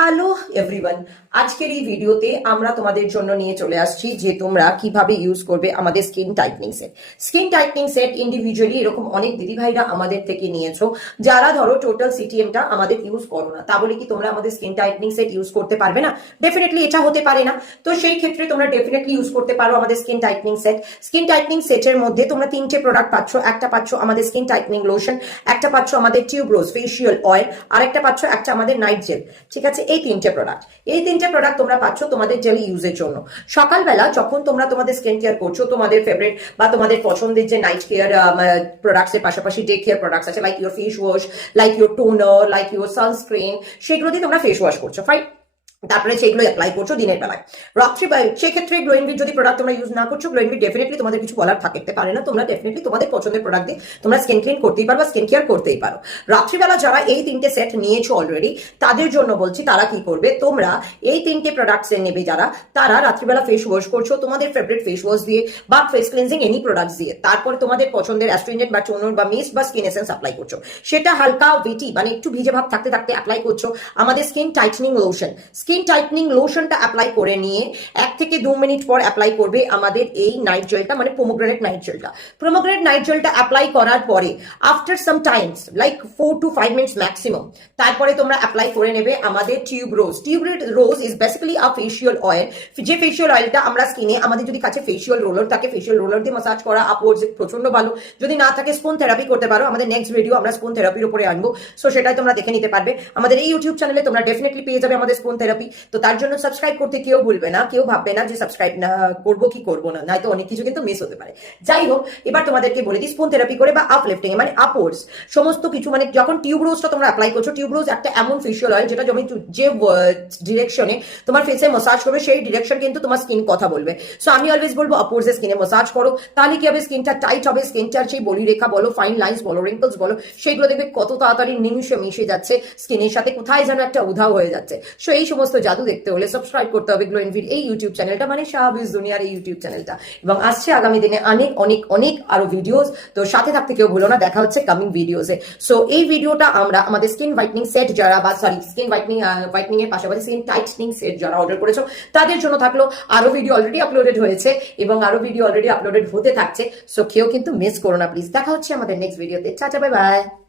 Hello everyone, আজকের এই ভিডিওতে আমরা তোমাদের জন্য নিয়ে চলে আসছি যে তোমরা কিভাবে ইউজ করবে আমাদের স্কিন টাইটনিং সেট ইন্ডিভিজুয়ালি এরকম অনেক দিদিভাইরা আমাদের থেকে নিয়েছো যারা ধরো টোটাল সিটিএমটা আমাদের ইউজ করো না, তা বলে কি তোমরা আমাদের স্কিন টাইটনিং সেট ইউজ করতে পারবে না? ডেফিনেটলি এটা হতে পারে না। তো সেই ক্ষেত্রে তোমরা ডেফিনেটলি ইউজ করতে পারো আমাদের স্কিন টাইটনিং সেটের মধ্যে তোমরা তিনটে প্রোডাক্ট পাচ্ছ। একটা পাচ্ছ আমাদের স্কিন টাইটনিং লোশন, একটা পাচ্ছ আমাদের টিউবরোজ ফেসিয়াল অয়েল, আর একটা পাচ্ছ একটা আমাদের নাইট জেল। ঠিক আছে, এই তিনটে প্রোডাক্ট তোমরা পাচ্ছ তোমাদের ডেলি ইউজের জন্য। সকালবেলা যখন তোমরা তোমাদের স্কিন কেয়ার করছো, তোমাদের ফেভারিট বা তোমাদের পছন্দের যে নাইট কেয়ার প্রোডাক্টস এর পাশাপাশি ডে কেয়ার প্রোডাক্টস আছে, like your face wash, like your toner, like your sunscreen, সেগুলো দিয়ে তোমরা ফেস ওয়াশ করছো, ফাইন। তারপরে সেগুলো অ্যাপ্লাই করছো দিনের বেলায়। রাত্রিবেলায় সেক্ষেত্রে গ্লোইনভিট যদি প্রোডাক্ট তোমরা ইউজ না করছো, গ্লোইনভিট ডেফিনেটলি তোমাদের কিছু বলার থাকতে পারে না। তোমরা ডেফিনেটলি তোমাদের পছন্দের প্রোডাক্ট দিয়ে তোমরা স্কিন ক্লিন করতেই পারো বা স্কিন কেয়ার করতেই পারো। রাত্রিবেলা যারা এই তিনটে সেট নিয়েছো অলরেডি, তাদের জন্য বলছি তারা কি করবে, তোমরা এই তিনটে প্রোডাক্টস নেবে যারা, তারা রাত্রিবেলা ফেস ওয়াশ করছো তোমাদের ফেভারিট ফেস ওয়াশ দিয়ে বা ফেস ক্লিনজিং এনি প্রোডাক্টস দিয়ে, তারপর তোমাদের পছন্দের অ্যাস্ট্রিনজেন্ট বা টোনার বা মিস্ট বা স্কিন এসেন্স অ্যাপ্লাই করছো। সেটা হালকা ওয়েটি মানে একটু ভিজে ভাব থাকতে থাকতে অ্যাপ্লাই করছো আমাদের স্কিন টাইটনিং লোশনটা অ্যাপ্লাই করে নিয়ে 1 থেকে 2 মিনিট পর অ্যাপ্লাই করবে আমাদের এই নাইট জেলটা, মানে পোমোগ্রানেট নাইট জেলটা অ্যাপ্লাই করার পরে after some Times like 4 to 5 minutes maximum, তারপরে তোমরা অ্যাপ্লাই করে নেবে আমাদের টিউবরোজ is basically a facial oil. যে ফেশিয়াল অয়েলটা আমরা স্কিনে, আমাদের যদি কাছে ফেশিয়াল রোলার থাকে, ফেশিয়াল রোলার দিয়ে মাসাজ করা আপওয়ার্ডস প্রচন্ড ভালো। যদি না থাকে স্পুন থেরাপি করতে পারো, আমাদের নেক্সট ভিডিও আমরা স্পুন থেরাপির উপরে আনবো, সো সেটাই তোমরা দেখে নিতে পারবে। আমাদের এই ইউটিউব চ্যানেলে তোমরা ডেফিনেটলি পেয়ে যাবে আমাদের স্পুন থেরাপি। তো তার জন্য সাবস্ক্রাইব করতে কেউ ভুলবে না, কেউ ভাববে না যে সাবস্ক্রাইব না করবো কি করবো না, নয়তো অনেক কিছু কিন্তু মিস হতে পারে। যাই হোক, এবার তোমাদেরকে বলে দিই স্পুন থেরাপি করে বা আপলিফটিং মানে আপওয়ার্ডস সমস্ত কিছু, মানে যখন টিউবরোজটা তোমরা অ্যাপ্লাই করছো, টিউবরোজ একটা এমন ফেশিয়াল অয়েল যেটা যে ডিরেকশনে তোমার ফেসে মাসাজ করবে, সেই ডিরেকশন কিন্তু তোমার স্কিন কথা বলবে। সো আমি অলওয়েজ বলবো আপওয়ার্ডস স্কিনে মাসাজ করো, তাহলে কি হবে, স্কিনটা টাইট হবে, স্কিনটার সেই বলি রেখা বলো, ফাইন লাইন্স বলো, রিঙ্কলস বলো, সেগুলো দেখবে কত তাড়াতাড়ি নিমিশে মিশে যাচ্ছে স্কিনের সাথে, কোথায় যেন একটা উধাও হয়ে যাচ্ছে। সো এই সমস্ত জাদু দেখতে হলে সাবস্ক্রাইব করতে হবে গ্লোইনভিট এই ইউটিউব চ্যানেলটা, মানে শাহবিজ দুনিয়ার এই ইউটিউব চ্যানেলটা। এবং আসছে আগামী দিনে অনেক অনেক অনেক আরো ভিডিওস, তো সাথে থাকতে কেউ ভুলো না। দেখা হচ্ছে কামিং ভিডিওসে। সো এই ভিডিওটা আমরা আমাদের স্কিন হোয়াইটনিং সেট যারা, বা সরি স্কিন হোয়াইটনিং এর পাশাপাশি স্কিন টাইটনিং সেট যারা অর্ডার করেছো তাদের জন্য থাকলো। আরো ভিডিও অলরেডি আপলোডেড হয়েছে এবং আরো ভিডিও অলরেডি আপলোডেড হতে থাকছে, সো কেউ কিন্তু মিস করো না প্লিজ। দেখা হচ্ছে আমাদের নেক্সট ভিডিওতে। Tata, bye bye.